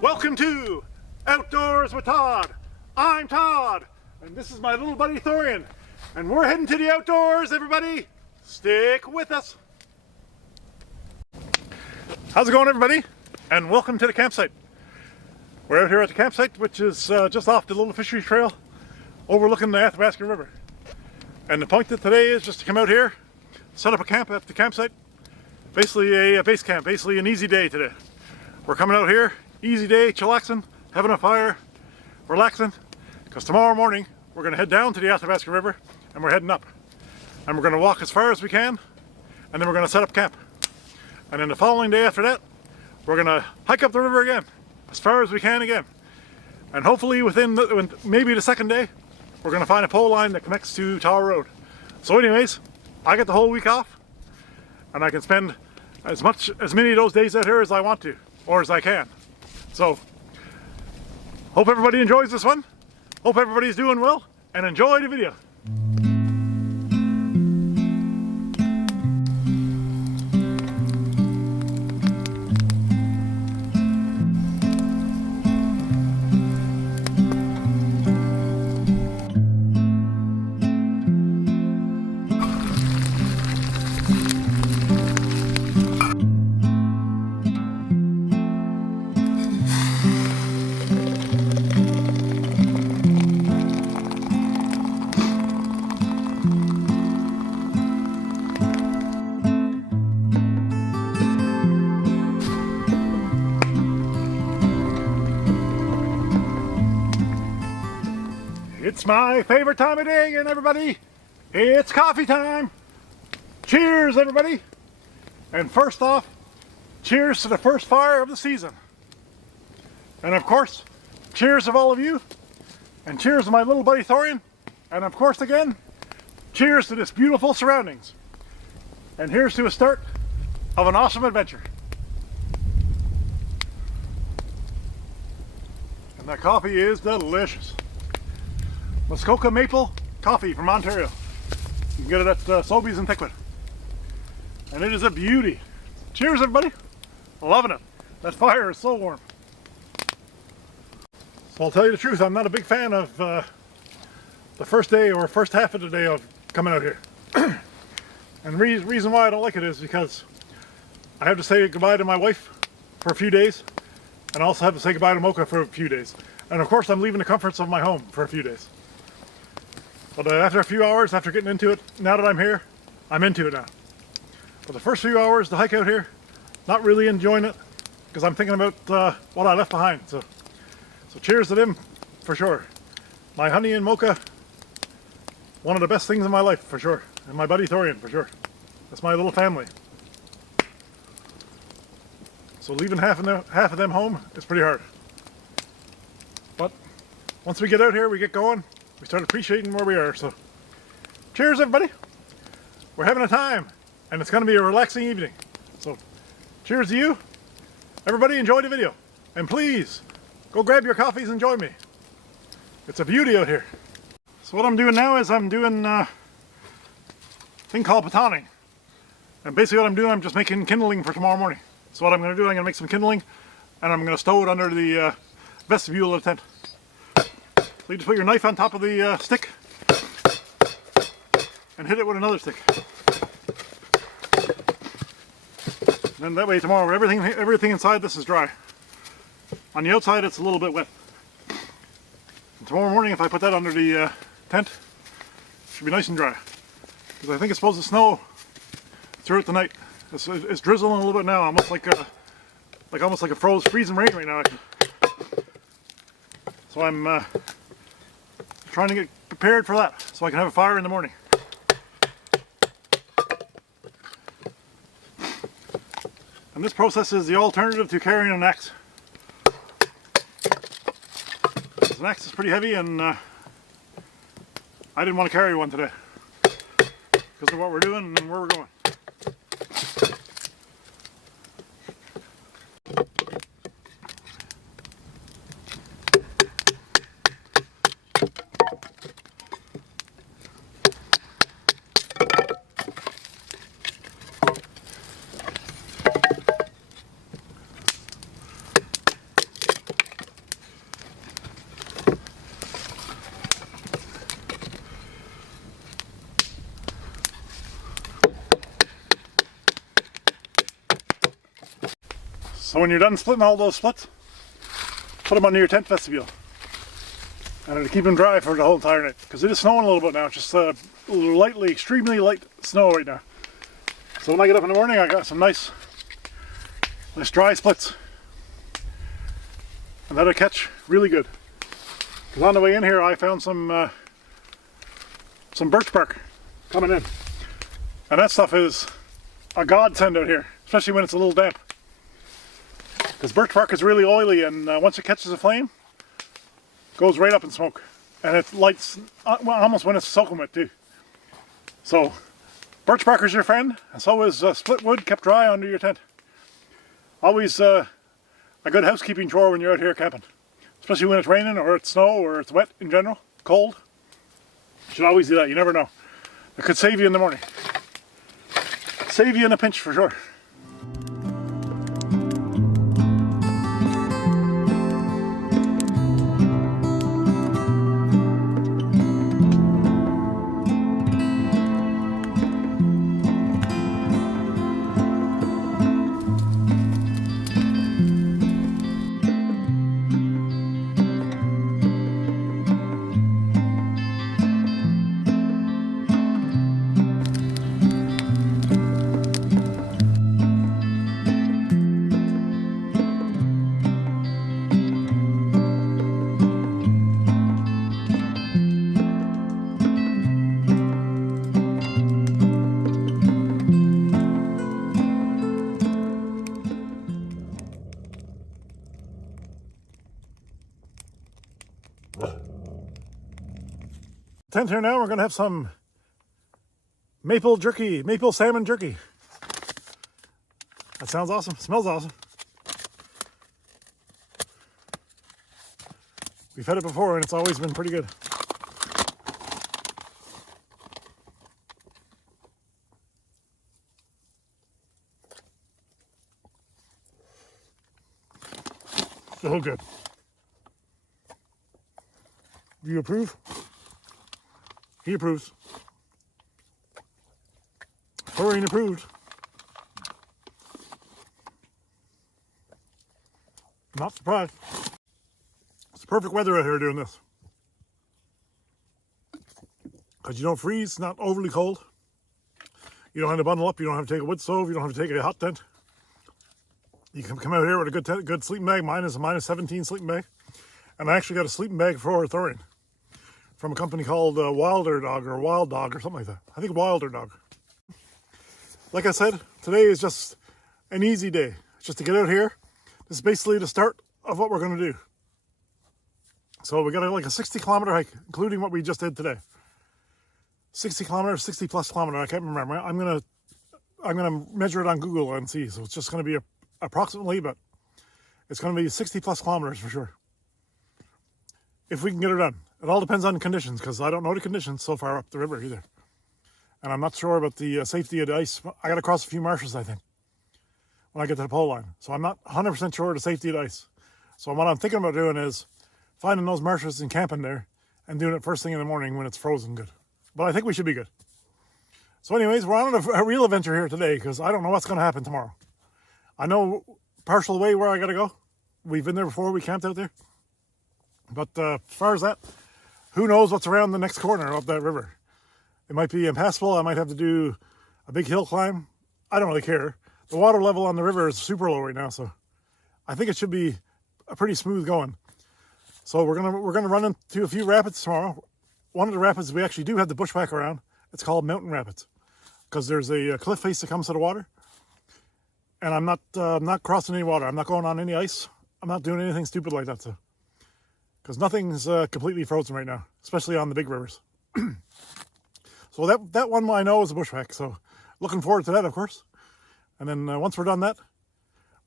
Welcome to Outdoors with Todd. I'm Todd, and this is my little buddy Thorian, and we're heading to the outdoors, everybody. Stick with us. How's it going, everybody? And welcome to the campsite. We're out here at the campsite, which is just off the little fishery trail overlooking the Athabasca River. And the point of today is just to come out here, set up a camp at the campsite. Basically a base camp, basically an easy day today. We're coming out here, easy day, chillaxing, having a fire, relaxing, because tomorrow morning we're going to head down to the Athabasca River and we're heading up. And we're going to walk as far as we can, and then we're going to set up camp. And then the following day after that, we're going to hike up the river again, as far as we can again. And hopefully within maybe the second day, we're going to find a pole line that connects to Tower Road. So anyways, I get the whole week off, and I can spend as many of those days out here as I want to, or as I can. So, hope everybody enjoys this one. Hope everybody's doing well, and enjoy the video. It's my favorite time of day again, everybody. It's coffee time. Cheers, everybody. And first off, cheers to the first fire of the season. And of course, cheers to all of you. And cheers to my little buddy Thorian. And of course, again, cheers to this beautiful surroundings. And here's to a start of an awesome adventure. And that coffee is delicious. Muskoka Maple Coffee from Ontario. You can get it at Sobeys and Thickwood. And it is a beauty. Cheers, everybody. Loving it. That fire is so warm. So I'll tell you the truth, I'm not a big fan of the first day or first half of the day of coming out here. And the reason why I don't like it is because I have to say goodbye to my wife for a few days, and I also have to say goodbye to Mocha for a few days. And of course I'm leaving the comforts of my home for a few days. But after a few hours, after getting into it, now that I'm here, I'm into it now. But the first few hours, the hike out here, not really enjoying it, because I'm thinking about what I left behind. So cheers to them, for sure. My honey and Mocha, one of the best things in my life, for sure. And my buddy Thorian, for sure. That's my little family. So leaving half of them home is pretty hard. But once we get out here, we get going, we start appreciating where we are. So cheers, everybody. We're having a time, and it's going to be a relaxing evening. So cheers to you. Everybody enjoy the video. And please, go grab your coffees and join me. It's a beauty out here. So what I'm doing now is I'm doing thing called pitani. And basically what I'm doing, I'm just making kindling for tomorrow morning. So what I'm going to do, I'm going to make some kindling and I'm going to stow it under the vestibule of the tent. So you just put your knife on top of the stick and hit it with another stick. And then that way tomorrow everything inside this is dry. On the outside it's a little bit wet. And tomorrow morning if I put that under the tent, it should be nice and dry. Because I think it's supposed to snow throughout the night. It's drizzling a little bit now, almost like a freezing rain right now. So I'm trying to get prepared for that so I can have a fire in the morning. And this process is the alternative to carrying an axe. An axe is pretty heavy and I didn't want to carry one today because of what we're doing and where we're going. So when you're done splitting all those splits, put them under your tent vestibule. And it'll keep them dry for the whole entire night. Because it is snowing a little bit now, just lightly, extremely light snow right now. So when I get up in the morning, I got some nice dry splits. And that'll catch really good. Because on the way in here, I found some birch bark coming in. And that stuff is a godsend out here, especially when it's a little damp. Because birch bark is really oily, and once it catches a flame, it goes right up in smoke. And it lights almost when it's soaking wet too. So birch bark is your friend, and so is split wood kept dry under your tent. Always a good housekeeping chore when you're out here camping. Especially when it's raining, or it's snow, or it's wet in general, cold. You should always do that, you never know. It could save you in the morning. Save you in a pinch for sure. Tent here now, we're going to have some maple salmon jerky. That sounds awesome, smells awesome. We've had it before and it's always been pretty good. So good. Do you approve? He approves. Thorian approved. Not surprised. It's perfect weather out here doing this. Because you don't freeze, it's not overly cold. You don't have to bundle up, you don't have to take a wood stove, you don't have to take a hot tent. You can come out here with a good sleeping bag. Mine is a -17 sleeping bag. And I actually got a sleeping bag for Thorian from a company called Wilder Dog or Wild Dog or something like that. I think Wilder Dog. Like I said, today is just an easy day. Just to get out here. This is basically the start of what we're going to do. So we got like a 60-kilometer hike, including what we just did today. 60 kilometers, 60 plus kilometer. I can't remember. I'm gonna measure it on Google and see. So it's just going to be approximately, but it's going to be 60 plus kilometers for sure. If we can get it done. It all depends on conditions, because I don't know the conditions so far up the river either. and I'm not sure about the safety of the ice. I got to cross a few marshes, I think, when I get to the pole line. So I'm not 100% sure of the safety of the ice. So what I'm thinking about doing is finding those marshes and camping there and doing it first thing in the morning when it's frozen good. But I think we should be good. So anyways, we're on a real adventure here today because I don't know what's going to happen tomorrow. I know partial way where I got to go. We've been there before. We camped out there. But as far as that, who knows what's around the next corner of that river. It might be impassable. I might have to do a big hill climb. I don't really care. The water level on the river is super low right now, so I think it should be a pretty smooth going. So we're gonna run into a few rapids tomorrow. One of the rapids we actually do have the bushwhack around. It's called Mountain Rapids because there's a cliff face that comes to the water, and I'm not crossing any water. I'm not going on any ice. I'm not doing anything stupid like that. So because nothing's completely frozen right now, especially on the big rivers. So that one I know is a bushwhack. So looking forward to that, of course. And then once we're done that,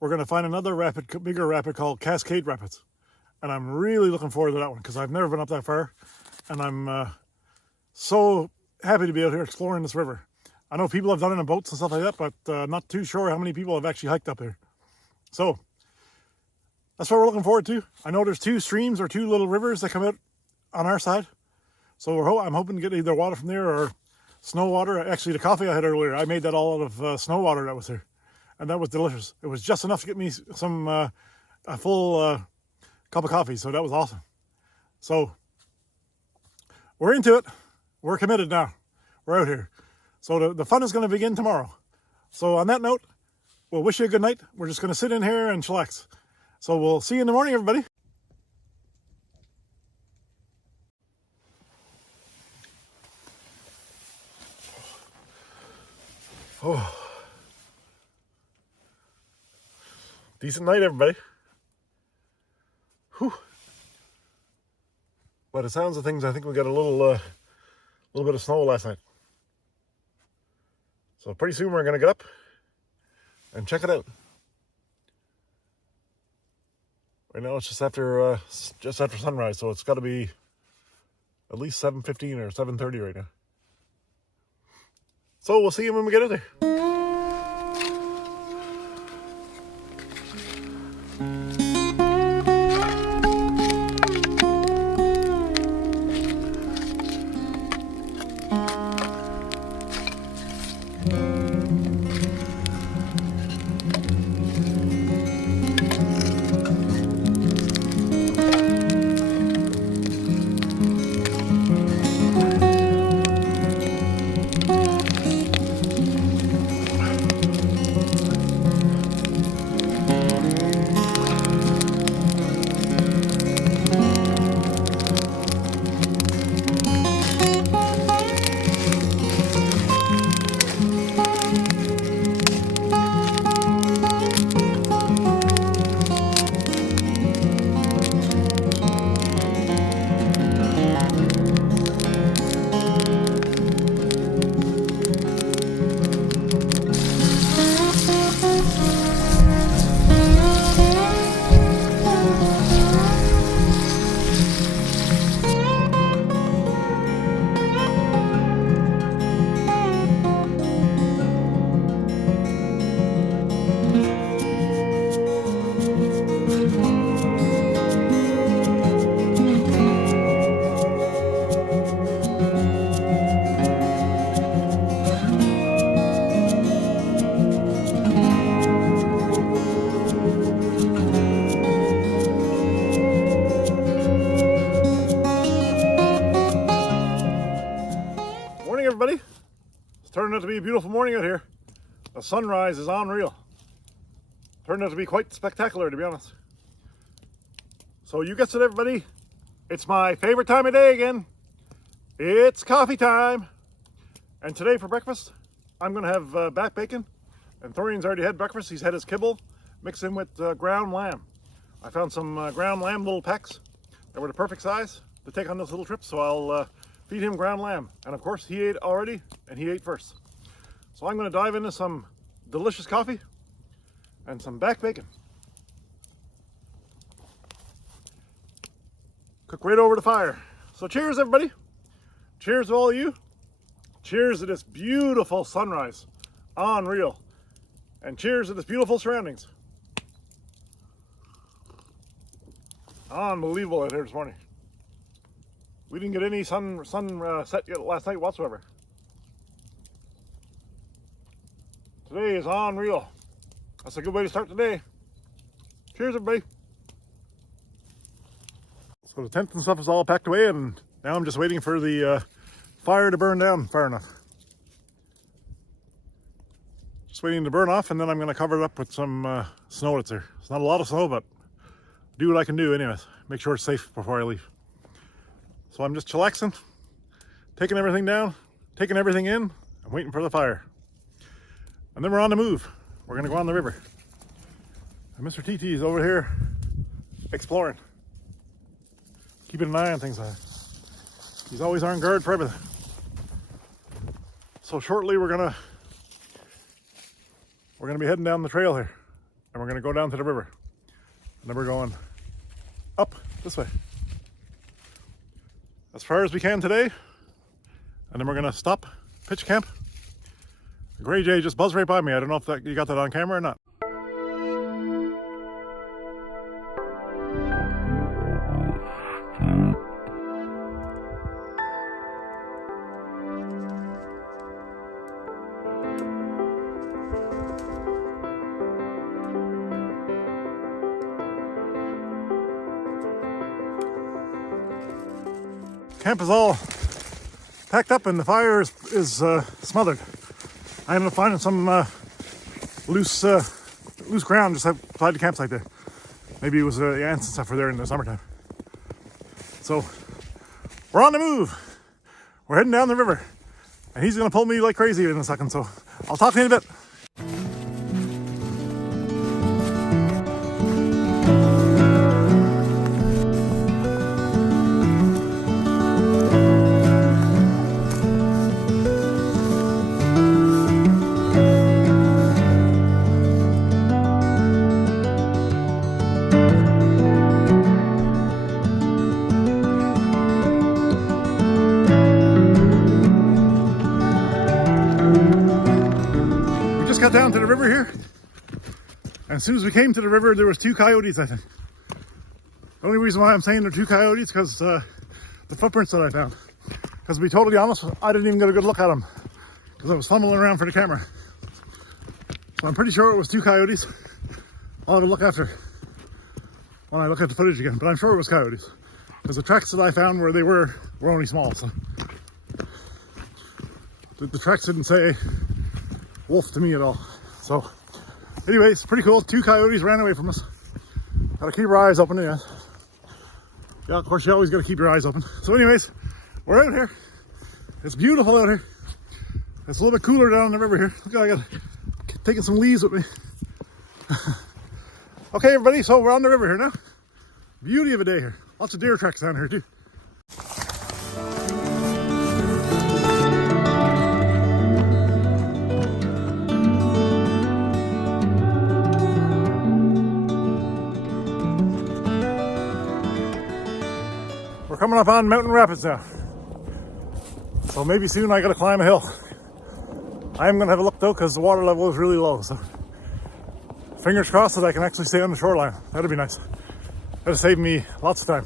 we're going to find another rapid, bigger rapid called Cascade Rapids. And I'm really looking forward to that one because I've never been up that far. And I'm so happy to be out here exploring this river. I know people have done it in boats and stuff like that, but I'm not too sure how many people have actually hiked up there. So that's what we're looking forward to. I know there's two streams or two little rivers that come out on our side. So I'm hoping to get either water from there or snow water. Actually, the coffee I had earlier, I made that all out of snow water that was there. And that was delicious. It was just enough to get me a full cup of coffee. So that was awesome. So we're into it. We're committed now. We're out here. So the fun is going to begin tomorrow. So on that note, we'll wish you a good night. We're just going to sit in here and chillax. So we'll see you in the morning, everybody. Oh. Decent night, everybody. Whew. By the sounds of things, I think we got a little bit of snow last night. So pretty soon we're going to get up and check it out. Right now it's just after sunrise, so it's got to be at least 7:15 or 7:30 right now. So we'll see you when we get out there. Everybody, it's turning out to be a beautiful morning out here. The sunrise is unreal. Turned out to be quite spectacular, to be honest. So you guessed it, everybody. It's my favorite time of day again. It's coffee time. And today for breakfast, I'm going to have back bacon. And Thorian's already had breakfast. He's had his kibble mixed in with ground lamb. I found some ground lamb little packs that were the perfect size to take on those little trips. So I'll feed him ground lamb. And of course he ate already and he ate first. So I'm going to dive into some delicious coffee and some back bacon. Cook right over the fire. So cheers, everybody. Cheers to all of you. Cheers to this beautiful sunrise. Unreal. And cheers to this beautiful surroundings. Unbelievable out here this morning. We didn't get any sun set yet last night whatsoever. Today is unreal. That's a good way to start the day. Cheers, everybody. So the tent and stuff is all packed away, and now I'm just waiting for the fire to burn down far enough. Just waiting to burn off, and then I'm going to cover it up with some snow that's there. It's not a lot of snow, but do what I can do anyways. Make sure it's safe before I leave. So I'm just chillaxing, taking everything down, taking everything in, and waiting for the fire. And then we're on the move. We're going to go on the river. And Mr. TT is over here exploring. Keeping an eye on things. He's always on guard for everything. So shortly we're gonna be heading down the trail here, and we're gonna go down to the river, and then we're going up this way as far as we can today, and then we're gonna stop, pitch camp. The Gray Jay just buzzed right by me. I don't know if you got that on camera or not. Camp is all packed up and the fire is smothered. I ended up finding some loose ground just outside the campsite there. Maybe it was the ants and stuff were there in the summertime. So we're on the move. We're heading down the river, and he's gonna pull me like crazy in a second. So I'll talk to you in a bit. Got down to the river here, and as soon as we came to the river there was 2 coyotes, I think. The only reason why I'm saying they're 2 coyotes because the footprints that I found. Because to be totally honest, I didn't even get a good look at them because I was fumbling around for the camera. So I'm pretty sure it was 2 coyotes. I'll have a look after when I look at the footage again, but I'm sure it was coyotes because the tracks that I found where they were only small. So the tracks didn't say wolf to me at all. So anyways, pretty cool. 2 coyotes ran away from us. Gotta keep our eyes open. Yeah, of course you always gotta keep your eyes open. So anyways, we're out here. It's beautiful out here. It's a little bit cooler down the river here. Look, I got taking some leaves with me. Okay everybody, so we're on the river here now. Beauty of a day here. Lots of deer tracks down here too. Coming up on Mountain Rapids now. So maybe soon I gotta climb a hill. I am gonna have a look though because the water level is really low. So fingers crossed that I can actually stay on the shoreline. That'd be nice. That'd save me lots of time.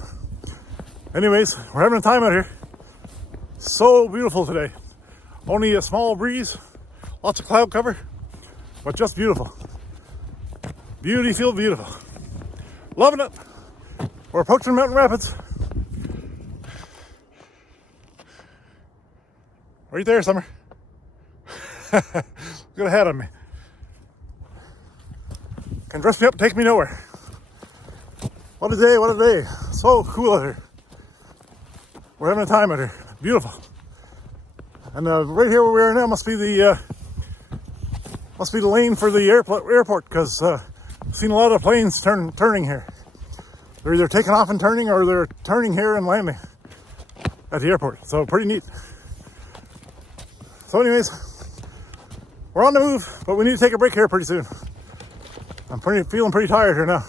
Anyways, we're having a time out here. So beautiful today. Only a small breeze, lots of cloud cover, but just beautiful. Beautiful. Loving it. We're approaching Mountain Rapids. Right there, Summer. Get ahead of me. Can dress me up, take me nowhere. What a day. So cool out here. We're having a time out here. Beautiful. And right here where we are now must be the lane for the airport because I've seen a lot of planes turning here. They're either taking off and turning or they're turning here and landing at the airport. So pretty neat. So anyways, we're on the move, but we need to take a break here pretty soon. I'm feeling pretty tired here now.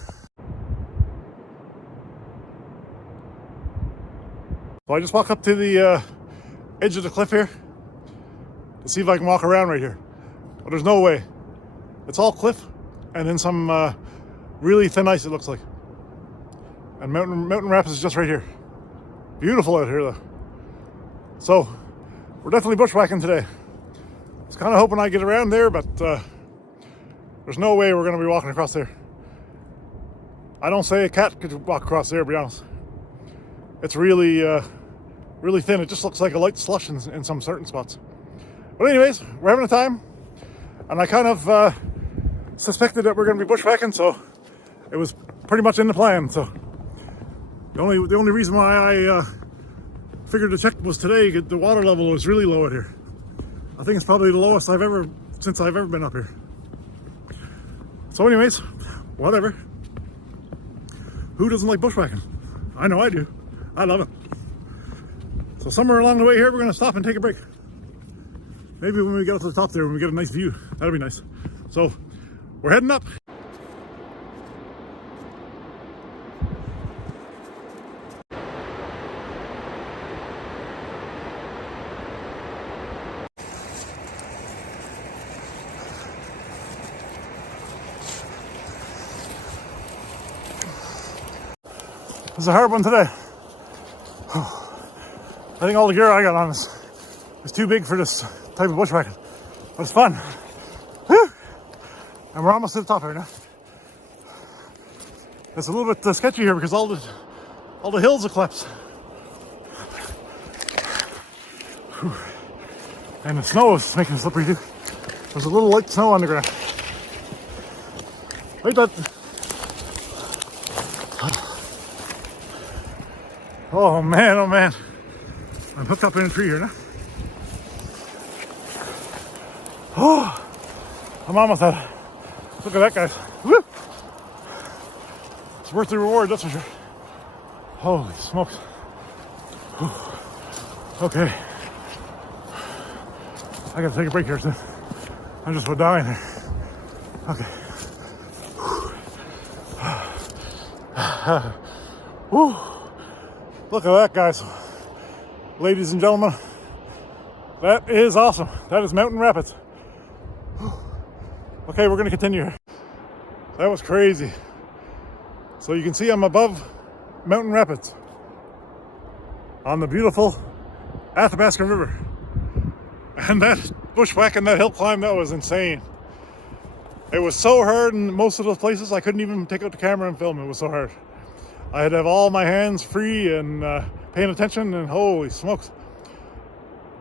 So I just walked up to the edge of the cliff here, to see if I can walk around right here. But there's no way. It's all cliff and then some really thin ice, it looks like. And Mountain Rapids is just right here. Beautiful out here though. So we're definitely bushwhacking today. I was kind of hoping I'd get around there, but there's no way we're going to be walking across there. I don't say a cat could walk across there, to be honest. It's really, really thin. It just looks like a light slush in some certain spots. But anyways, we're having a time. And I kind of suspected that we're going to be bushwhacking, so it was pretty much in the plan. So the only reason why I figured to check was today, the water level was really low out here. I think it's probably the lowest since I've ever been up here. So anyways, whatever. Who doesn't like bushwhacking? I know I do. I love it. So somewhere along the way here, we're going to stop and take a break. Maybe when we get up to the top there, when we get a nice view, that'll be nice. So we're heading up. This is a hard one today. I think all the gear I got on is too big for this type of bushwhacking, but it's fun. Whew. And we're almost to the top right now. It's a little bit sketchy here because all the hills are collapsed. Whew. And the snow is making it slippery too. There's a little light snow on the ground. Wait, that. Oh man, oh man. I'm hooked up in a tree here now. Oh, I'm almost at it. Look at that, guys. Woo! It's worth the reward, that's for sure. Holy smokes. Whew. Okay. I gotta take a break here soon. I'm just about dying here. Okay. Woo! Look at that, guys. Ladies and gentlemen, that is awesome. That is Mountain Rapids. Okay, we're going to continue here. That was crazy. So you can see I'm above Mountain Rapids on the beautiful Athabasca River. And that bushwhack and that hill climb, that was insane. It was so hard in most of those places I couldn't even take out the camera and film. It was so hard. I had to have all my hands free and paying attention, and holy smokes.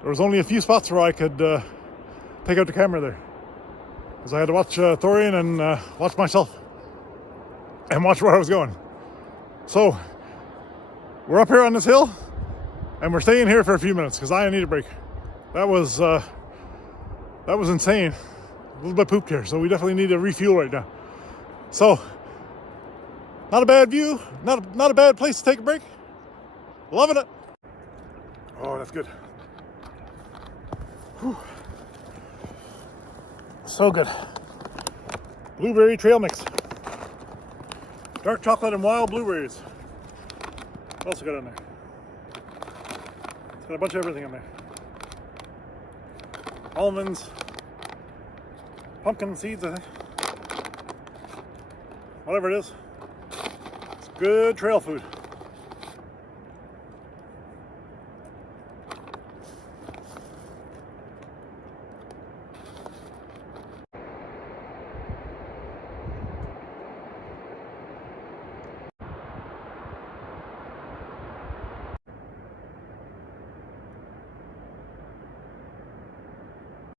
There was only a few spots where I could take out the camera there. Because I had to watch Thorian and watch myself. And watch where I was going. So, we're up here on this hill, and we're staying here for a few minutes because I need a break. That was insane. A little bit pooped here, so we definitely need to refuel right now. So, not a bad view, not a bad place to take a break. Loving it. Oh, that's good. Whew. So good. Blueberry trail mix. Dark chocolate and wild blueberries. What else we got on there? It's got a bunch of everything on there. Almonds. Pumpkin seeds, I think. Whatever it is. It's good trail food.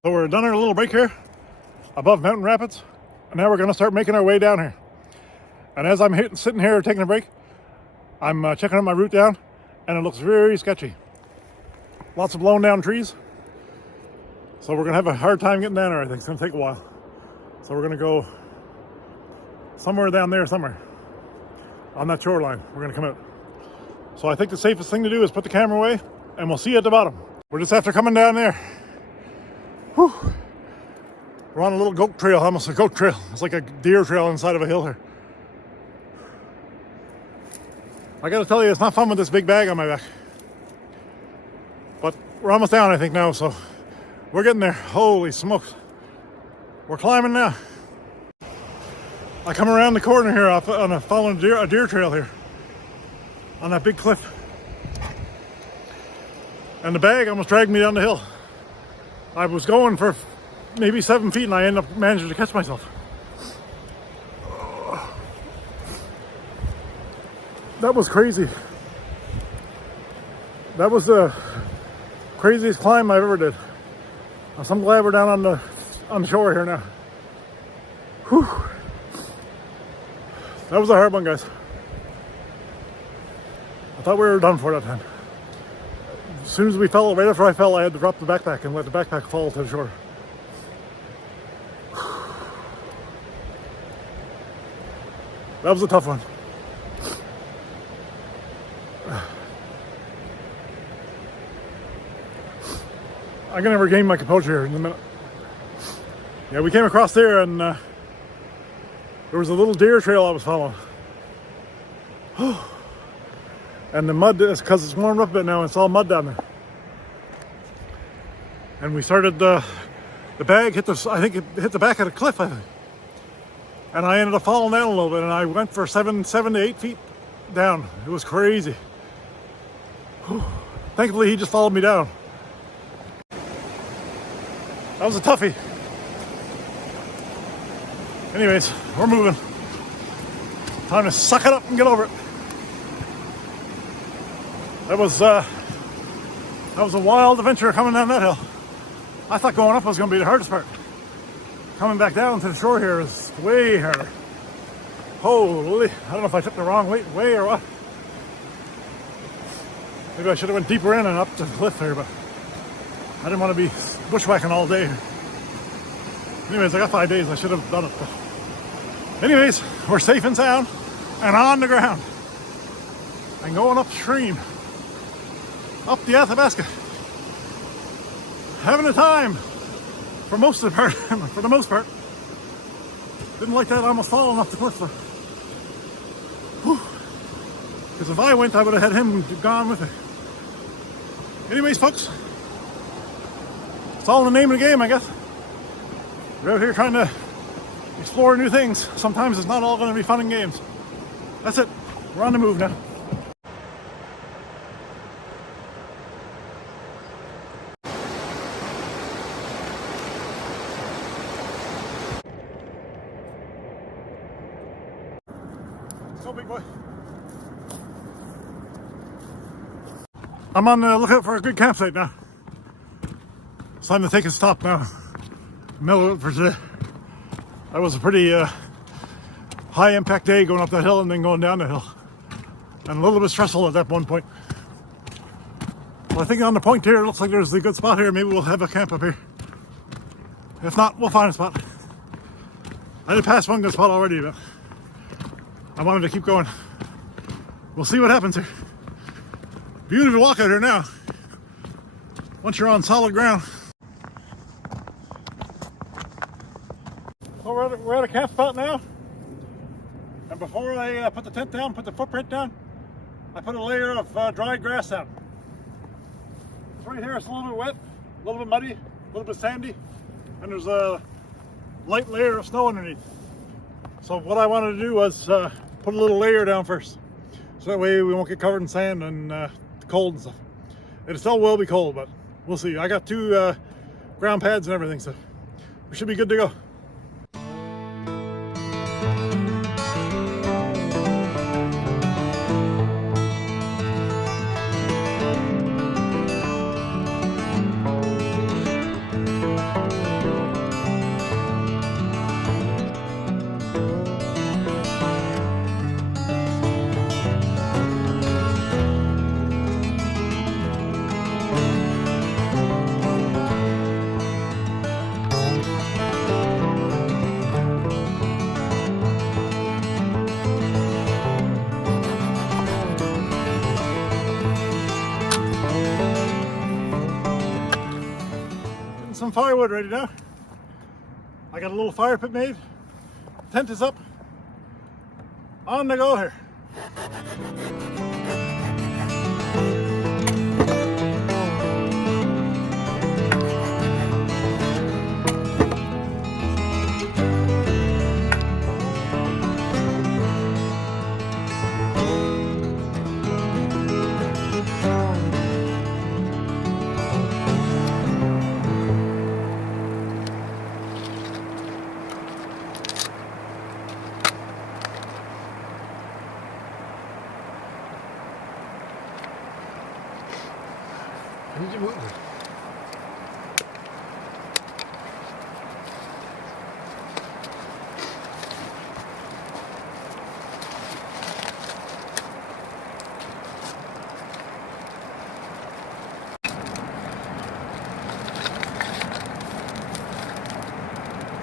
So we're done our little break here above Mountain Rapids, and now we're going to start making our way down here. And as I'm sitting here taking a break, I'm checking out my route down, and it looks very sketchy. Lots of blown down trees. So we're going to have a hard time getting down there, I think. It's going to take a while. So we're going to go somewhere down there somewhere on that shoreline. We're going to come out. So I think the safest thing to do is put the camera away, and we'll see you at the bottom. We're just after coming down there. Whew. We're on a little goat trail, almost a goat trail. It's like a deer trail inside of a hill here. I gotta tell you, it's not fun with this big bag on my back. But we're almost down, I think, now, so We're getting there. Holy smokes. We're climbing now. I come around the corner here following a deer trail here on that big cliff. And the bag almost dragged me down the hill. I was going for maybe 7 feet and I ended up managing to catch myself. That was crazy. That was the craziest climb I ever did. So I'm glad we're down on the shore here now. Whew. That was a hard one, guys. I thought we were done for that time. As soon as we fell, right after I fell, I had to drop the backpack and let the backpack fall to the shore. That was a tough one. I'm gonna regain my composure here in a minute. Yeah, we came across there and there was a little deer trail I was following. And the mud is because it's warmed up a bit now and it's all mud down there. And we started the bag hit I think it hit the back of the cliff, I think. And I ended up falling down a little bit and I went for 7 to 8 feet down. It was crazy. Whew. Thankfully he just followed me down. That was a toughie. Anyways, we're moving. Time to suck it up and get over it. That was a wild adventure coming down that hill. I thought going up was going to be the hardest part. Coming back down to the shore here is way harder. Holy, I don't know if I took the wrong way or what. Maybe I should have went deeper in and up to the cliff there, but I didn't want to be bushwhacking all day. Anyways, I got 5 days, I should have done it. But anyways, we're safe and sound and on the ground. And going upstream. Up the Athabasca. Having a time for most of the part, for the most part. Didn't like that, almost falling off the cliff though. Because if I went, I would have had him gone with me. Anyways, folks, it's all in the name of the game, I guess. We're out here trying to explore new things. Sometimes it's not all going to be fun and games. That's it. We're on the move now. Let's go, big boy. I'm on the lookout for a good campsite now. It's time to take a stop now. Mellow it for today. That was a pretty high impact day going up that hill and then going down the hill. And a little bit stressful at that one point. Well, I think on the point here, it looks like there's a good spot here. Maybe we'll have a camp up here. If not, we'll find a spot. I did pass one good spot already, but I wanted to keep going. We'll see what happens here. Beautiful walk out here now. Once you're on solid ground. So we're at a camp spot now. And before I put the tent down, put the footprint down, I put a layer of dried grass down. So right here it's a little bit wet, a little bit muddy, a little bit sandy, and there's a light layer of snow underneath. So what I wanted to do was put a little layer down first. So that way we won't get covered in sand and cold and stuff. It still will be cold, but we'll see. I got 2 ground pads and everything, so we should be good to go. Some firewood ready now. I got a little fire pit made. Tent is up. On the go here. you moving?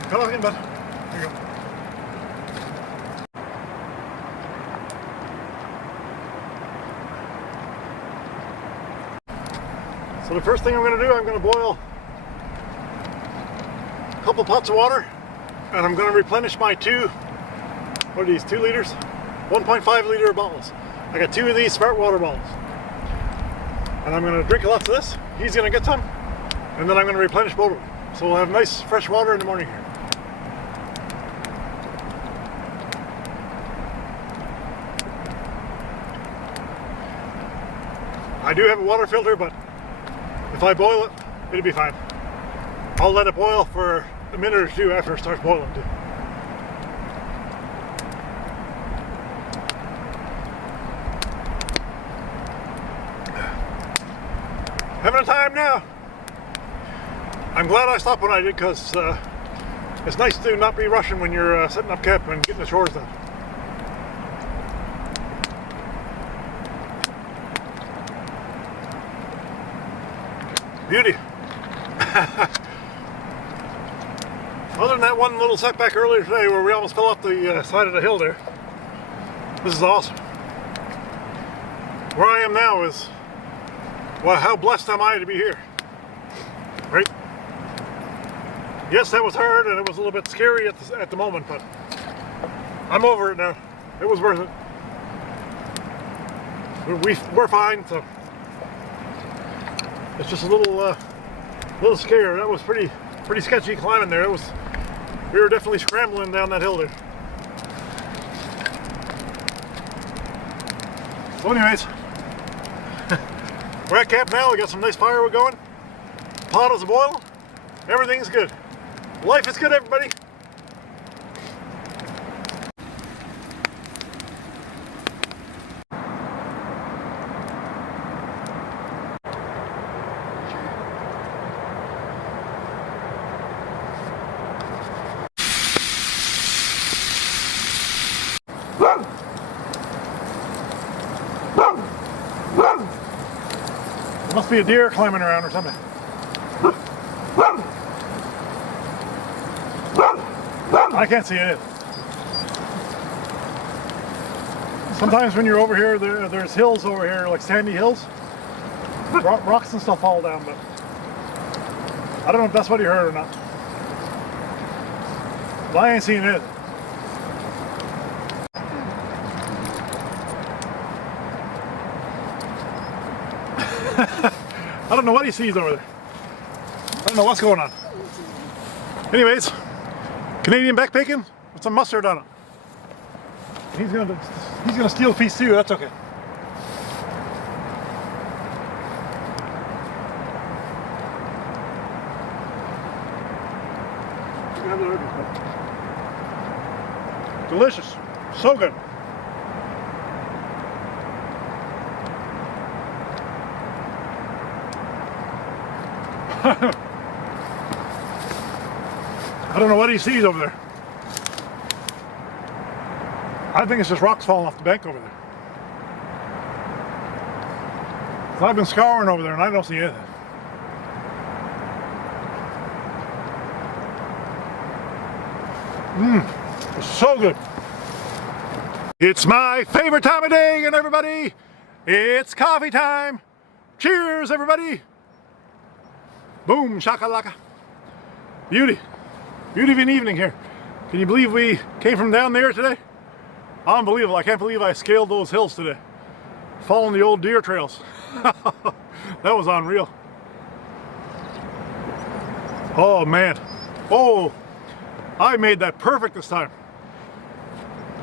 Cut off again, bud. There you go. So the first thing I'm going to do, I'm going to boil a couple pots of water, and I'm going to replenish my what are these, 2 liters? 1.5 liter bottles. I got 2 of these Smart Water bottles. And I'm going to drink lots of this. He's going to get some, and then I'm going to replenish both of them. So we'll have nice fresh water in the morning here. I do have a water filter, but if I boil it, it'll be fine. I'll let it boil for a minute or two after it starts boiling too. Having a time now. I'm glad I stopped when I did, because it's nice to not be rushing when you're setting up camp and getting the chores done. Beauty. Other than that one little setback earlier today where we almost fell off the side of the hill there, this is awesome. Where I am now is, well, how blessed am I to be here, right? Yes, that was hard and it was a little bit scary at the moment, but I'm over it now. It was worth it. We're fine, so it's just a little scare. That was pretty sketchy climbing there. We were definitely scrambling down that hill there. So anyways, we're at camp now. We got some nice firewood going. Pot is boiling. Everything's good. Life is good, everybody. There must be a deer climbing around or something. I can't see it. Sometimes when you're over here, there's hills over here, like sandy hills. Rocks and stuff fall down, but I don't know if that's what you heard or not. But I ain't seeing it. I don't know what he sees over there. I don't know what's going on. Anyways, Canadian back bacon with some mustard on it. He's gonna steal a piece too. That's okay. Delicious. So good. I don't know what he sees over there. I think it's just rocks falling off the bank over there. So I've been scouring over there and I don't see anything. It's so good. It's my favorite time of day again, everybody. It's coffee time. Cheers, everybody. Boom, shakalaka. Beauty. Beauty of an evening here. Can you believe we came from down there today? Unbelievable. I can't believe I scaled those hills today. Following the old deer trails. That was unreal. Oh man. Oh, I made that perfect this time.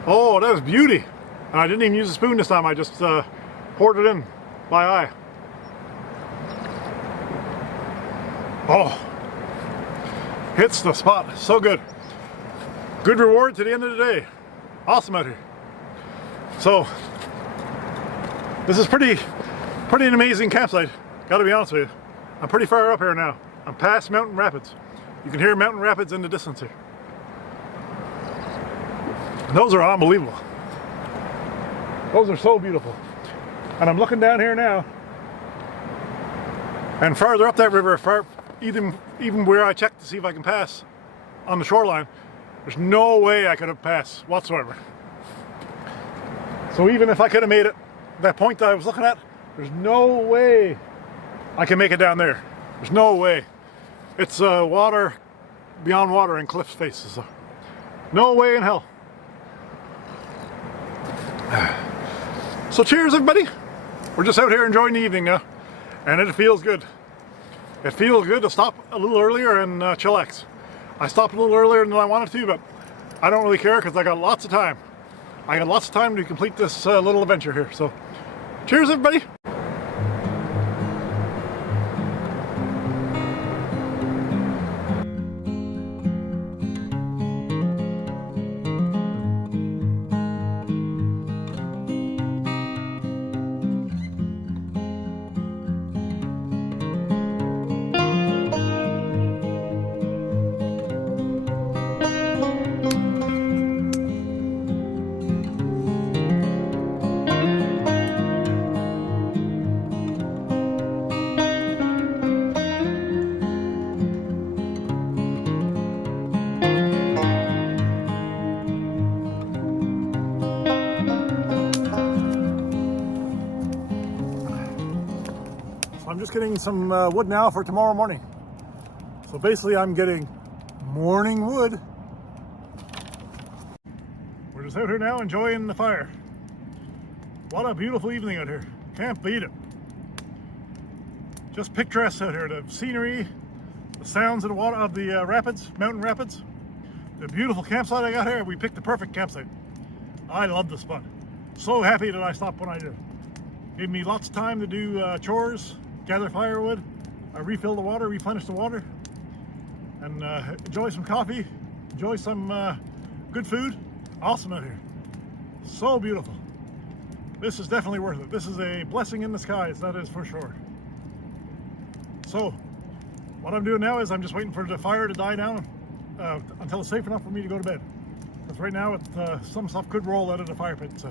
Oh, that was beauty. And I didn't even use a spoon this time. I just poured it in by eye. Oh, hits the spot. So good. Good reward to the end of the day. Awesome out here. So, this is pretty an amazing campsite. Gotta be honest with you. I'm pretty far up here now. I'm past Mountain Rapids. You can hear Mountain Rapids in the distance here. And those are unbelievable. Those are so beautiful. And I'm looking down here now. And farther up that river, even where I checked to see if I can pass on the shoreline, there's no way I could have passed whatsoever. So even if I could have made it, that point that I was looking at, there's no way I can make it down there. There's no way. It's water beyond water and cliff faces. So no way in hell. So cheers everybody. We're just out here enjoying the evening now. And it feels good. It feels good to stop a little earlier and chillax. I stopped a little earlier than I wanted to, but I don't really care because I got lots of time. I got lots of time to complete this little adventure here. So cheers everybody. I'm just getting some wood now for tomorrow morning. So basically I'm getting morning wood. We're just out here now enjoying the fire. What a beautiful evening out here. Can't beat it. Just picturesque out here. The scenery, the sounds of the water, of the rapids, mountain rapids. The beautiful campsite I got here. We picked the perfect campsite. I love this spot. So happy that I stopped when I did. Gave me lots of time to do chores, gather firewood, refill the water, replenish the water, and enjoy some coffee, enjoy some good food. Awesome out here. So beautiful. This is definitely worth it. This is a blessing in the skies, that is for sure. So what I'm doing now is I'm just waiting for the fire to die down until it's safe enough for me to go to bed. Because right now some stuff could roll out of the fire pit. So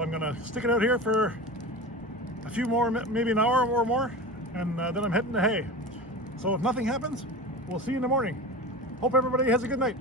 I'm gonna stick it out here for a few more, maybe an hour or more, and then I'm heading to hay. So if nothing happens, we'll see you in the morning. Hope everybody has a good night.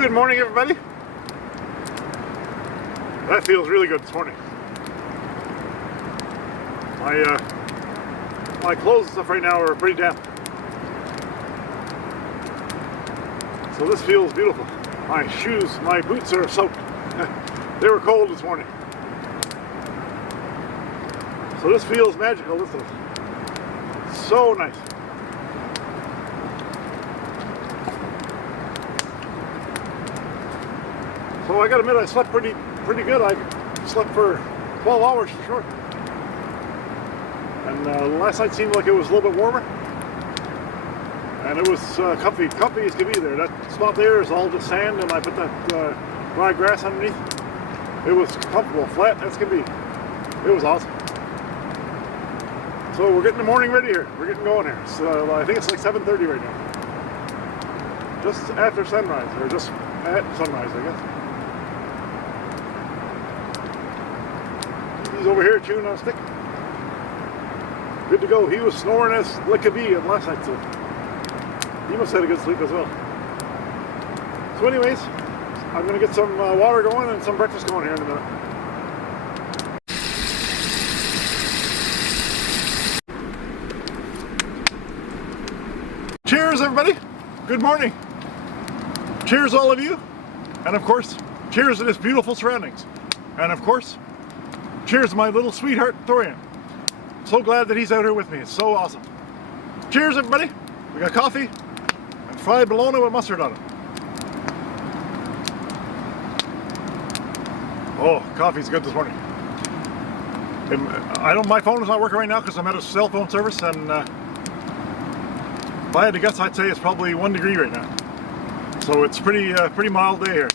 Good morning, everybody. That feels really good this morning. My clothes and stuff right now are pretty damp. So this feels beautiful. My shoes, my boots are soaked. They were cold this morning. So this feels magical, doesn't it? So nice. So I gotta admit, I slept pretty good. I slept for 12 hours for sure. And last night seemed like it was a little bit warmer. And it was comfy as could be there. That spot there is all just sand, and I put that dry grass underneath. It was comfortable, flat as could be. It was awesome. So we're getting the morning ready here. We're getting going here. So I think it's like 7:30 right now. Just after sunrise, or just at sunrise, I guess. He's over here chewing on a stick. Good to go. He was snoring as like a bee last night, so he must have had a good sleep as well. So anyways, I'm going to get some water going and some breakfast going here in a minute. Cheers, everybody. Good morning. Cheers, all of you. And of course, cheers to this beautiful surroundings. And of course, cheers to my little sweetheart Thorian. So glad that he's out here with me. It's so awesome. Cheers, everybody. We got coffee and fried bologna with mustard on it. Oh, coffee's good this morning. My phone is not working right now because I'm at a cell phone service, and if I had to guess, I'd say it's probably 1 degree right now. So it's pretty mild day here.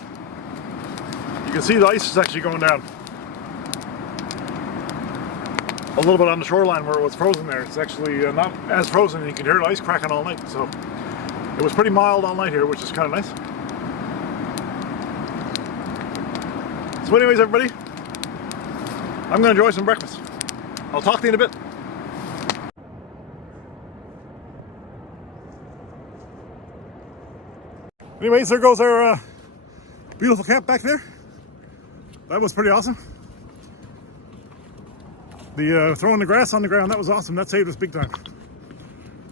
You can see the ice is actually going down a little bit on the shoreline where it was frozen there. It's actually not as frozen, and you can hear the ice cracking all night. So it was pretty mild all night here, which is kind of nice. So anyways, everybody, I'm going to enjoy some breakfast. I'll talk to you in a bit. Anyways, there goes our beautiful camp back there. That was pretty awesome. The throwing the grass on the ground, that was awesome. That saved us big time.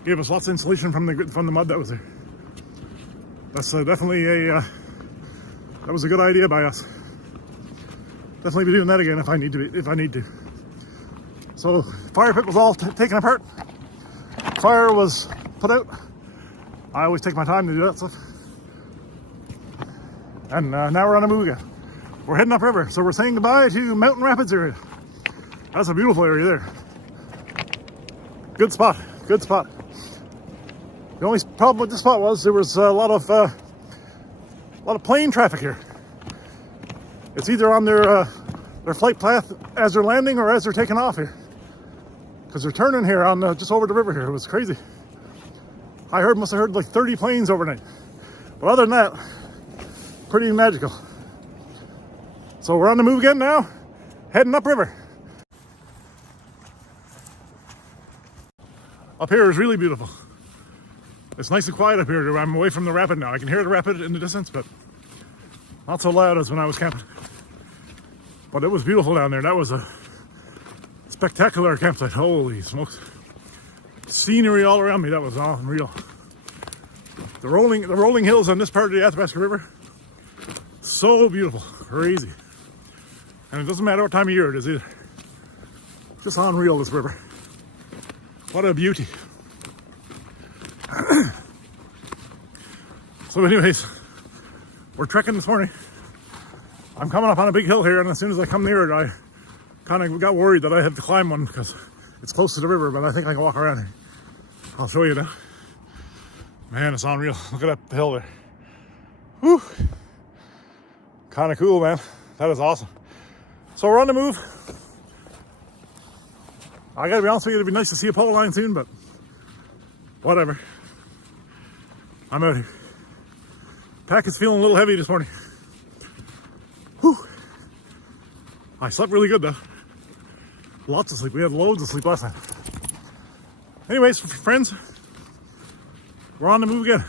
Gave us lots of insulation from the mud that was there. That's definitely that was a good idea by us. Definitely be doing that again if I need to. So fire pit was all taken apart. Fire was put out. I always take my time to do that stuff. And now we're on a move again. We're heading upriver, so we're saying goodbye to Mountain Rapids area. That's a beautiful area there. Good spot. Good spot. The only problem with this spot was there was a lot of plane traffic here. It's either on their flight path as they're landing or as they're taking off here, because they're turning here on just over the river here. It was crazy. I must have heard like 30 planes overnight. But other than that, pretty magical. So we're on the move again now, heading upriver. Up here is really beautiful. It's nice and quiet up here. I'm away from the rapid now. I can hear the rapid in the distance, but not so loud as when I was camping. But it was beautiful down there. That was a spectacular campsite. Holy smokes. Scenery all around me. That was unreal. The rolling hills on this part of the Athabasca River. So beautiful. Crazy. And it doesn't matter what time of year it is either. Just unreal, this river. What a beauty. So anyways, we're trekking this morning. I'm coming up on a big hill here, and as soon as I come near it, I kind of got worried that I had to climb one because it's close to the river, but I think I can walk around here. I'll show you now. Man, it's unreal. Look at that hill there. Whew. Kind of cool, man. That is awesome. So we're on the move. I gotta be honest with you, it'd be nice to see a pole line soon, but whatever. I'm out here. Pack is feeling a little heavy this morning. Whew. I slept really good though. Lots of sleep. We had loads of sleep last night. Anyways, friends, we're on the move again.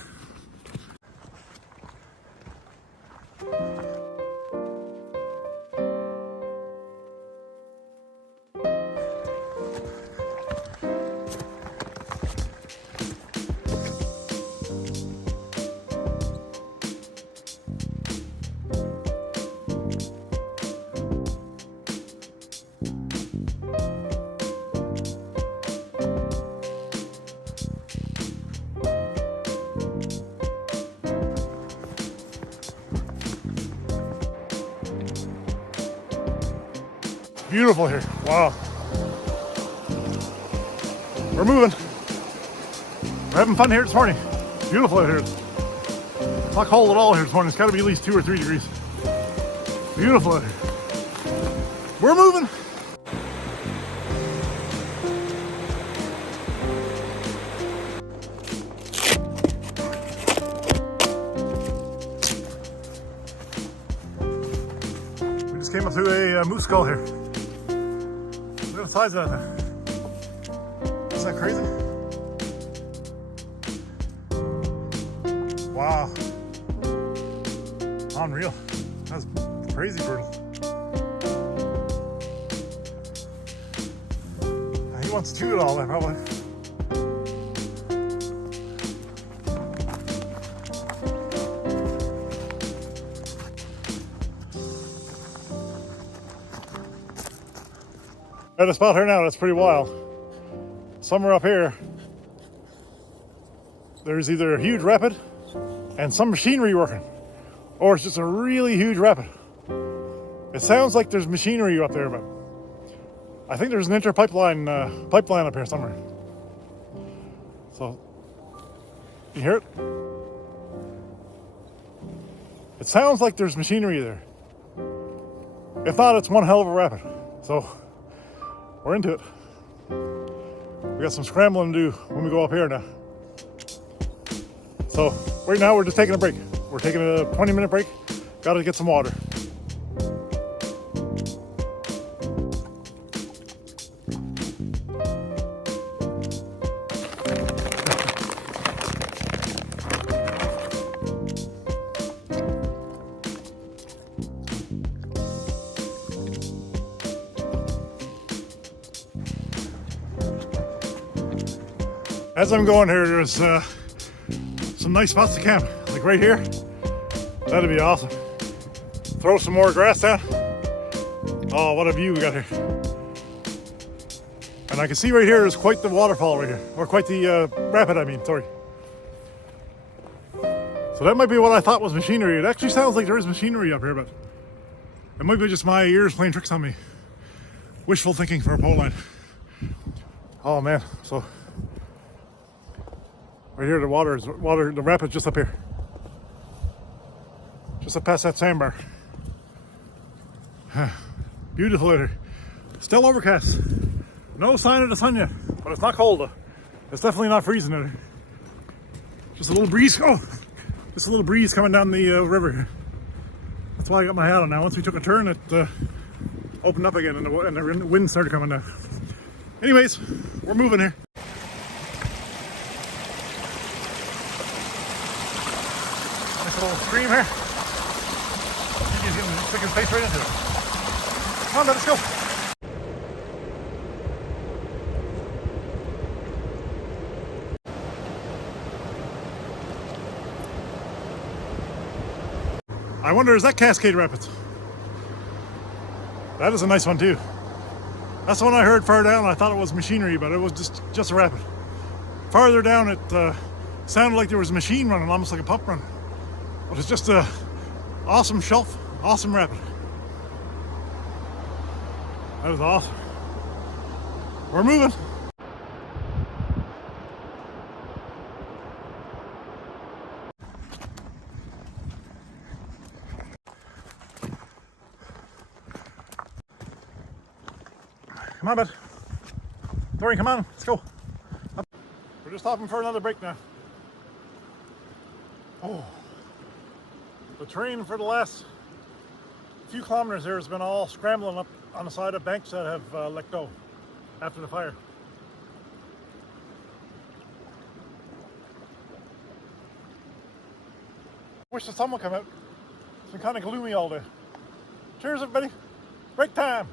Beautiful here. Wow. We're moving. We're having fun here this morning. Beautiful out here. It's not cold at all here this morning. It's got to be at least 2 or 3 degrees. Beautiful out here. We're moving. We just came up to a moose skull here. Look at the size of that thing. Isn't that crazy? Wow. Unreal. That's crazy brutal. He wants to chew it all there, probably. At a spot here now, that's pretty wild. Somewhere up here, there's either a huge rapid and some machinery working, or it's just a really huge rapid. It sounds like there's machinery up there, but I think there's an pipeline up here somewhere. So, you hear it? It sounds like there's machinery there. If not, it's one hell of a rapid. So, we're into it. We got some scrambling to do when we go up here now. So, right now we're just taking a break. We're taking a 20-minute break. Got to get some water. As I'm going here, there's some nice spots to camp, like right here. That'd be awesome. Throw some more grass down. Oh, what a view we got here. And I can see right here, there's quite the waterfall right here, or quite the rapid, I mean, sorry. So that might be what I thought was machinery. It actually sounds like there is machinery up here, but it might be just my ears playing tricks on me. Wishful thinking for a pole line. Oh man, so right here, the rapid's just up here. Just up past that sandbar. Beautiful weather. Still overcast. No sign of the sun yet, but it's not cold though. It's definitely not freezing out here. Just a little breeze. Oh, just a little breeze coming down the river here. That's why I got my hat on now. Once we took a turn, it opened up again and the wind started coming down. Anyways, we're moving here. Nice little stream here. He's going to stick his face right into it. Come on, let's go. I wonder, is that Cascade Rapids? That is a nice one too. That's the one I heard far down. I thought it was machinery, but it was just a rapid. Farther down, it sounded like there was a machine running, almost like a pump run. But it's just a awesome shelf, awesome rapid. That was awesome. We're moving. Come on, bud. Thorian, come on, let's go. Up. We're just stopping for another break now. Oh, the terrain for the last few kilometers here has been all scrambling up on the side of banks that have let go after the fire. Wish the sun would come out. It's been kind of gloomy all day. Cheers, everybody. Break time.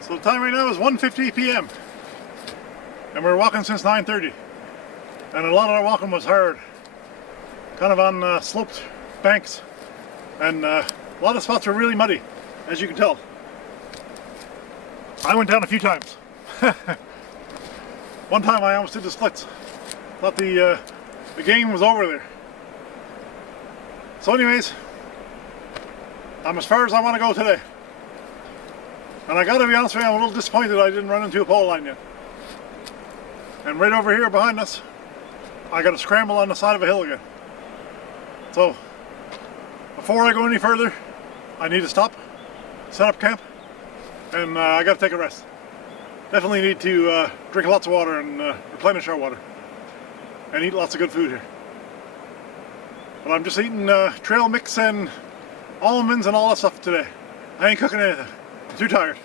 So the time right now is 1:50 p.m. and we're walking since 9:30, and a lot of our walking was hard, kind of on sloped banks, and a lot of spots are really muddy, as you can tell. I went down a few times. One time I almost did the splits. Thought the game was over there. So anyways, I'm as far as I want to go today. And I gotta be honest with you, I'm a little disappointed I didn't run into a pole line yet. And right over here behind us, I gotta scramble on the side of a hill again. So, before I go any further, I need to stop, set up camp, and I gotta take a rest. Definitely need to drink lots of water and replenish our water. And eat lots of good food here. But I'm just eating trail mix and almonds and all that stuff today. I ain't cooking anything. I'm too tired.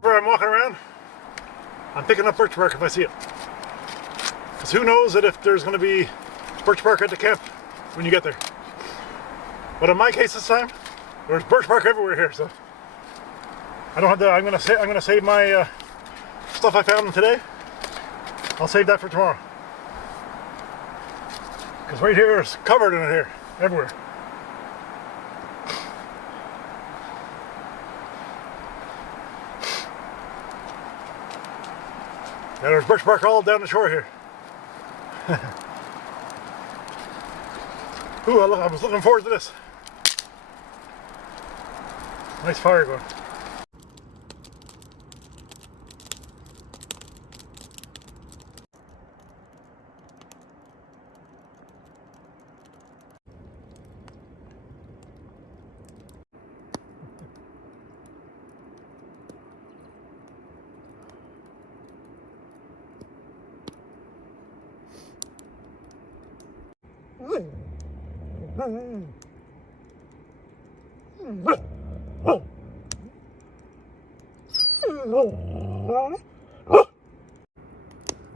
Where I'm walking around, I'm picking up birch bark if I see it. Because who knows that if there's going to be birch bark at the camp when you get there. But in my case this time, there's birch bark everywhere here, so I don't have to. I'm gonna save my stuff I found today. I'll save that for tomorrow. Because right here is covered in it here, everywhere. Yeah, there's birch bark all down the shore here. Ooh, I was looking forward to this. Nice fire going.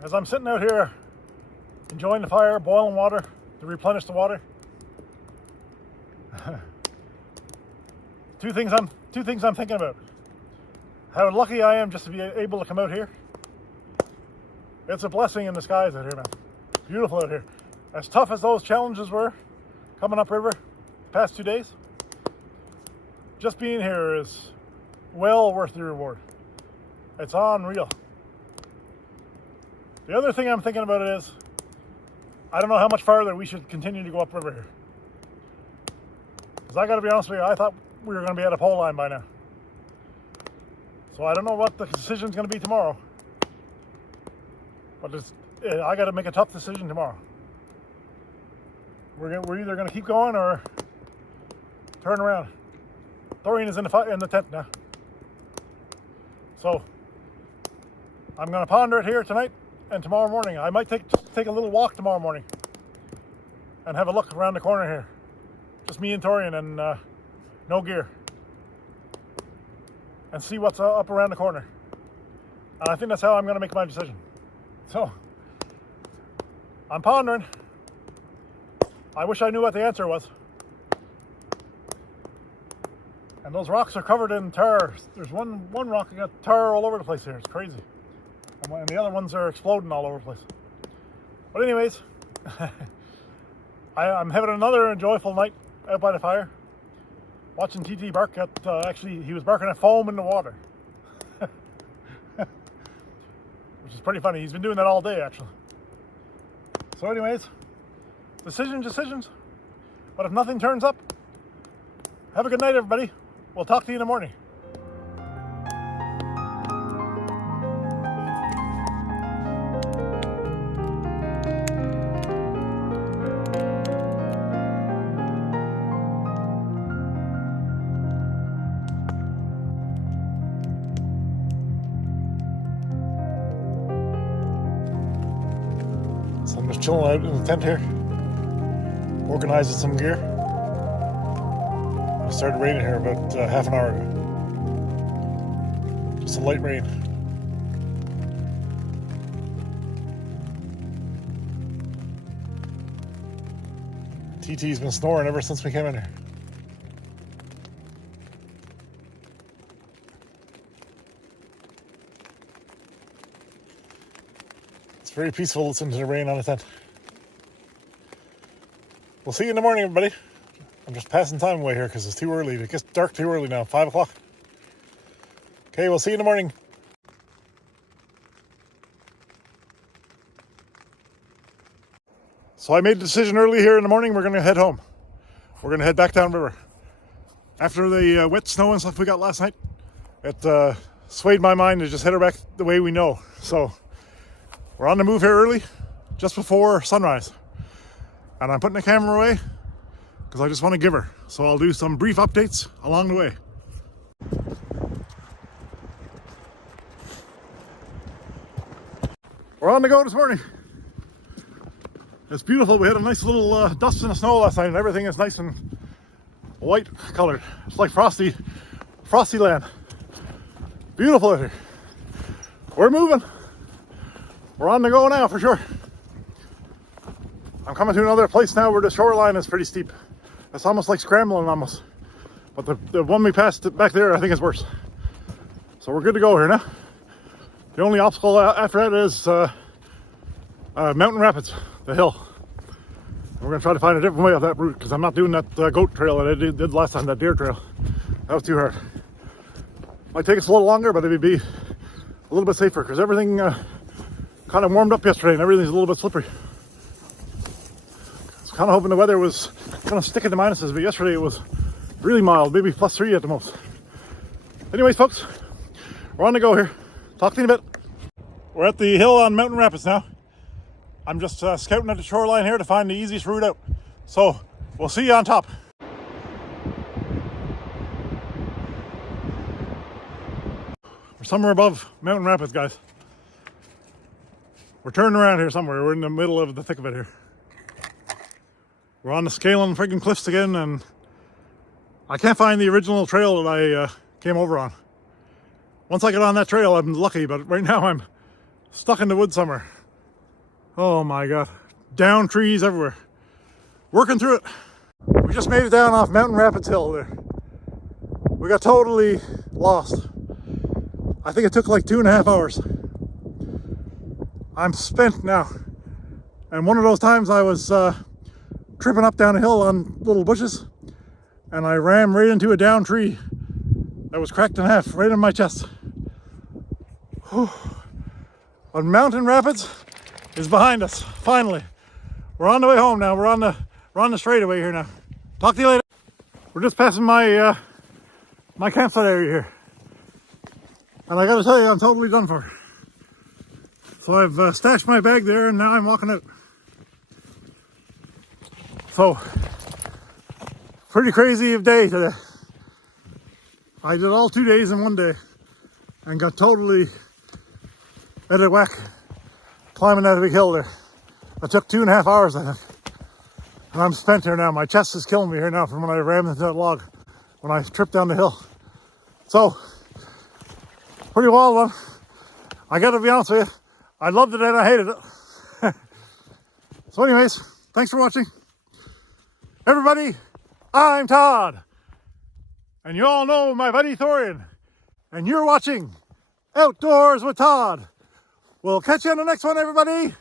As I'm sitting out here enjoying the fire, boiling water to replenish the water, two things I'm thinking about. How lucky I am just to be able to come out here. It's a blessing in disguise out here, man. Beautiful out here. As tough as those challenges were coming upriver the past 2 days, just being here is well worth the reward. It's unreal. The other thing I'm thinking about is, I don't know how much farther we should continue to go upriver here. Because I gotta be honest with you, I thought we were gonna be at a pole line by now. So I don't know what the decision's gonna be tomorrow. But I gotta make a tough decision tomorrow. We're either gonna keep going or turn around. Thorian is in the tent now. So I'm gonna ponder it here tonight and tomorrow morning. I might take a little walk tomorrow morning and have a look around the corner here. Just me and Thorian and no gear. And see what's up around the corner. And I think that's how I'm gonna make my decision. So I'm pondering. I wish I knew what the answer was. And those rocks are covered in tar. There's one rock that got tar all over the place here. It's crazy. And the other ones are exploding all over the place. But anyways, I'm having another joyful night out by the fire. Watching TT bark at, actually he was barking at foam in the water. Which is pretty funny. He's been doing that all day actually. So anyways, decisions. But if nothing turns up, have a good night everybody. We'll talk to you in the morning. So I'm just chilling out in the tent here, organizing some gear. It started raining here about half an hour ago. Just a light rain. TT's been snoring ever since we came in here. It's very peaceful listening to the rain on the tent. We'll see you in the morning, everybody. I'm just passing time away here because it's too early. It gets dark too early now, 5 o'clock. Okay, we'll see you in the morning. So I made the decision early here in the morning. We're going to head home. We're going to head back downriver. After the wet snow and stuff we got last night, it swayed my mind to just head her back the way we know. So we're on the move here early, just before sunrise. And I'm putting the camera away because I just want to give her. So I'll do some brief updates along the way. We're on the go this morning. It's beautiful. We had a nice little dust in the snow last night and everything is nice and white colored. It's like frosty frosty land. Beautiful out here. We're moving. We're on the go now for sure. I'm coming to another place now where the shoreline is pretty steep. It's almost like scrambling almost. But the one we passed back there I think is worse. So we're good to go here now. The only obstacle after that is Mountain Rapids, the hill. We're going to try to find a different way off that route because I'm not doing that goat trail that I did last time, that deer trail. That was too hard. Might take us a little longer, but it'd be a little bit safer because everything kind of warmed up yesterday and everything's a little bit slippery. I was kind of hoping the weather was going to stick in the minuses, but yesterday it was really mild, maybe +3 at the most. Anyways, folks, we're on the go here. Talk to you in a bit. We're at the hill on Mountain Rapids now. I'm just scouting at the shoreline here to find the easiest route out. So we'll see you on top. We're somewhere above Mountain Rapids, guys. We're turning around here somewhere. We're in the middle of the thick of it here. We're on the scaling friggin' cliffs again, and I can't find the original trail that I came over on. Once I get on that trail, I'm lucky, but right now I'm stuck in the woods somewhere. Oh my God, down trees everywhere. Working through it. We just made it down off Mountain Rapids Hill there. We got totally lost. I think it took like 2.5 hours. I'm spent now. And one of those times I was tripping up down a hill on little bushes and I ran right into a down tree that was cracked in half right in my chest. Whew. But Mountain Rapids is behind us, finally. We're on the way home now. We're on the straightaway here now. Talk to you later. We're just passing my my campsite area here. And I gotta tell you, I'm totally done for. So I've stashed my bag there and now I'm walking out. So, pretty crazy day today. I did all 2 days in one day and got totally out of whack climbing that big hill there. It took 2.5 hours, I think. And I'm spent here now. My chest is killing me here now from when I rammed into that log when I tripped down the hill. So, pretty wild one. I gotta be honest with you, I loved it and I hated it. So anyways, thanks for watching. Everybody, I'm Todd. And you all know my buddy Thorian. And you're watching Outdoors with Todd. We'll catch you on the next one, everybody.